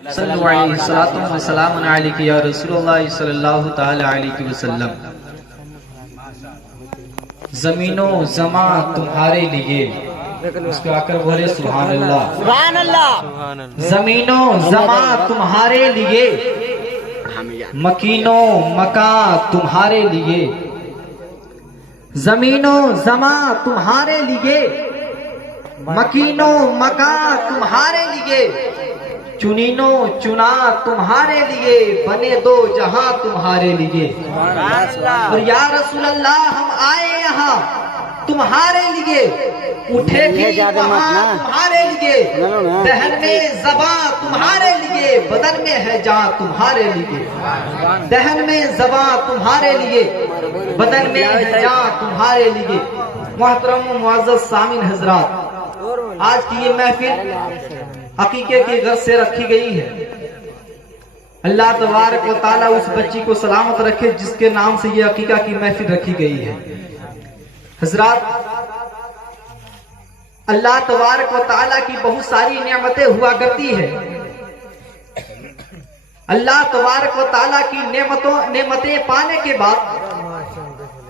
صلو علیہ الصلوۃ والسلام علیک یا رسول اللہ صلی اللہ تعالی علیہ وسلم۔ زمین و زمان تمہارے لیے، اس کو آ کر بولے سبحان اللہ، سبحان اللہ۔ زمین و زمان تمہارے لیے، مکین و مکان تمہارے لیے، زمین و زمان تمہارے لیے، مکین و مکان تمہارے لیے، چنین و چنا تمہارے لیے، بنے دو جہاں تمہارے لیے۔ اور یا رسول اللہ ہم آئے یہاں تمہارے لیے، اٹھے بھی وہاں تمہارے لیے، دہن میں زباں تمہارے لیے، بدن میں ہے جان تمہارے لیے۔ دہن میں زباں تمہارے لیے، بدن میں ہے جان تمہارے لیے۔ محترم و معزز سامعین حضرات، آج کی یہ محفل عقیقے کی غرض سے رکھی گئی ہے۔ اللہ تبارک و تعالیٰ اس بچی کو سلامت رکھے جس کے نام سے یہ عقیقہ کی محفل رکھی گئی ہے۔ حضرات، اللہ تبارک و تعالیٰ کی بہت ساری نعمتیں ہوا کرتی ہے۔ اللہ تبارک و تعالیٰ کی نعمتیں پانے کے بعد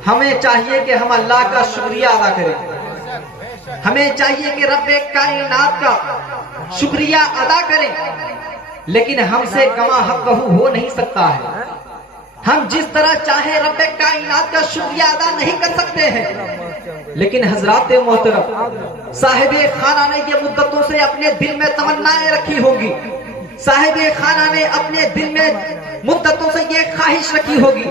ہمیں چاہیے کہ ہم اللہ کا شکریہ ادا کریں۔ ہمیں چاہیے کہ رب کائنات کا شکریہ ادا کریں، لیکن ہم سے کما حق ہو نہیں سکتا ہے۔ ہم جس طرح چاہے رب کائنات کا شکریہ ادا نہیں کر سکتے ہیں، لیکن حضرات محترم، صاحب خانہ نے یہ مدتوں سے اپنے دل میں تمنائیں رکھی ہوگی، صاحب خانہ نے اپنے دل میں مدتوں سے یہ خواہش رکھی ہوگی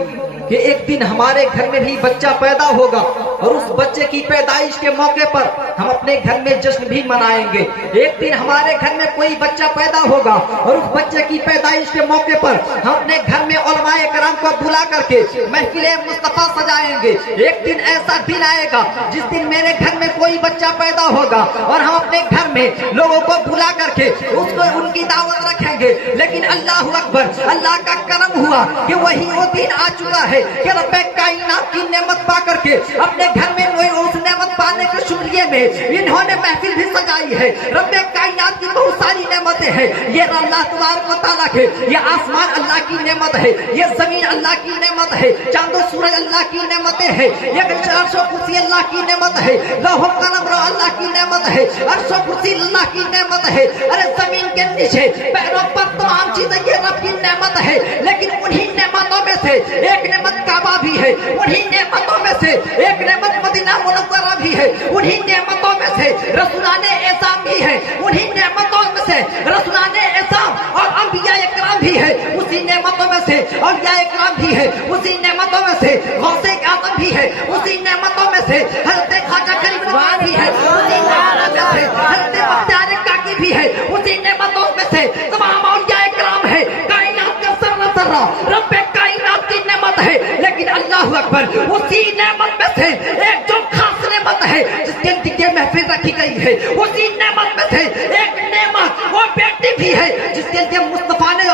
کہ ایک دن ہمارے گھر میں بھی بچہ پیدا ہوگا اور اس بچے کی پیدائش کے موقع پر ہم اپنے گھر میں جشن بھی منائیں گے۔ ایک دن ہمارے گھر میں کوئی بچہ پیدا ہوگا اور اس بچے کی پیدائش کے موقع پر ہم اپنے گھر میں علماء کرام کو بلا کر کے محفل مصطفیٰ سجائیں گے۔ ایک دن ایسا دن آئے گا جس دن میرے گھر میں کوئی بچہ پیدا ہوگا اور ہم اپنے گھر میں لوگوں کو بلا کر کے ان کی دعوت رکھیں گے۔ لیکن اللہ اکبر، اللہ کا کرم ہوا کہ وہی وہ دن آ چکا ہے کہ رب کائنات کی نعمت پا کر کے اپنے گھر میں اس نعمت پانے کے شکریہ میں انہوں نے محفل بھی سجائی ہے۔ رب کائنات کی بہت ساری نعمتیں ہیں، یہ اللہ تبارک و تعالیٰ کے، یہ آسمان اللہ کی نعمت ہے، یہ زمین اللہ کی نعمت ہے، چاند و سورج اللہ کی نعمتیں ہیں، یہ عرش و کرسی اللہ کی نعمت ہے، لوح و قلم اللہ کی نعمت ہے، عرش و کرسی اللہ کی نعمت ہے۔ ارے زمین کے نیچے پیروں پر تمام چیزیں یہ رب کی نعمت ہے، لیکن انہی نعمتوں میں سے ایک نعمت کعبہ بھی ہے، انہی نعمتوں میں سے ایک نعمت مدینہ منورہ بھی ہے، انہی نعمتوں میں سے رسولان اعظام بھی ہے، انہی نعمتوں میں سے رسولان اعظام اور انبیاء اکرام بھی ہے، اسی نعمتوں میں سے اولیاء اکرام بھی ہے، اسی نعمتوں میں سے غوث اعظم بھی ہے، اسی نعمتوں میں سے حضرت خواجہ غریب نواز بھی ہے، اسی نعمتوں میں سے حضرت بختیار کاکی بھی ہے، اسی نعمتوں میں سے تمام اولیاء اکرام ہے۔ کائنات کا ذرہ ذرہ رب کائنات کی نعمت ہے، لیکن اللہ اکبر اسی نعمت میں سے ایک جو خاص نعمت ہے جس کے لیے محفل رکھی گئی ہے، اسی نعمت میں سے ایک نعمت وہ بیٹی بھی ہے جس کے لیے مصطفیٰ نے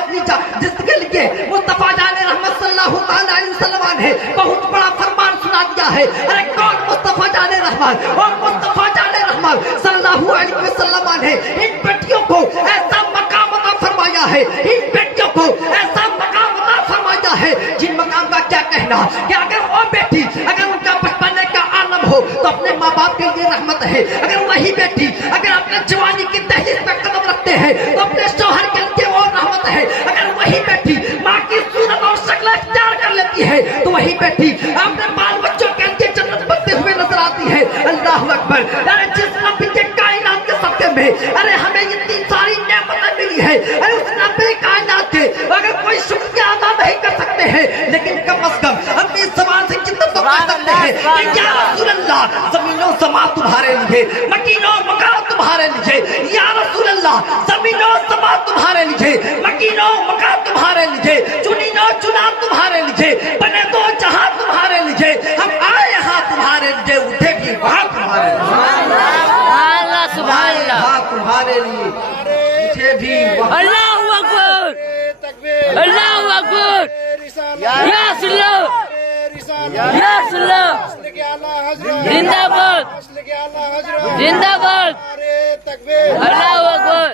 جس کے لیے مصطفیٰ جان رحمت صلی اللہ تعالی علیہ وسلم نے بہت بڑا فرمان سنا دیا ہے۔ ارے کون مصطفیٰ جان رحمت اور مصطفیٰ جان رحمت صلی اللہ علیہ وسلم نے ان بیٹیوں کو ایسا مقام عطا فرمایا ہے، ان بیٹیوں کو ایسا مقام عطا فرمایا ہے جن مقام کا کیا کہنا کہ اگر وہ بیٹی، اگر ان کا بچپنے کا عالم ہو تو اپنے ماں باپ کے لیے رحمت ہے، اگر وہی بیٹی اگر اپنے جوانی کی دہلیز پہ قدم رکھتے ہیں تو اپنے شوہر کے لیے وہ رحمت ہے، اگر وہی بیٹی ماں کی صورت اور شکل اختیار کر لیتی ہے تو وہی بیٹی اپنے بال بچوں کے لیے جنت بنتے ہوئے نظر آتی ہے۔ اللہ اکبر، ارے جس رب کے کائنات کے صدقے میں ارے ہمیں اتنی ساری نعمتیں ملی ہے، ارے اس رب کائنات کے اگر کوئی شکریہ ادا نہیں کر سکتے ہیں، لیکن کم از کم اپنی زبان سے کتنا تو کہہ سکتے ہیں کہ یا رسول اللہ زمین و زمان تمہارے لیے، مکین و مکان تمہارے لیے، یا رسول اللہ زمین و زمان تمہارے لیے، مکین و مکان تمہارے لیے، چنین و چنا تمہارے لیے، بنے دو جہاں تمہارے لیے، ہم آئے یہاں تمہارے لیے، اٹھے گی وہاں تمہارے لیے، سبحان اللہ، ہاں تمہارے لیے، اٹھے بھی وہاں۔ اللہ اکبر، اللہ اکبر، یا رسول اللہ، یا رسول اللہ، زندہ باد، زندہ باد، اللہ اکبر۔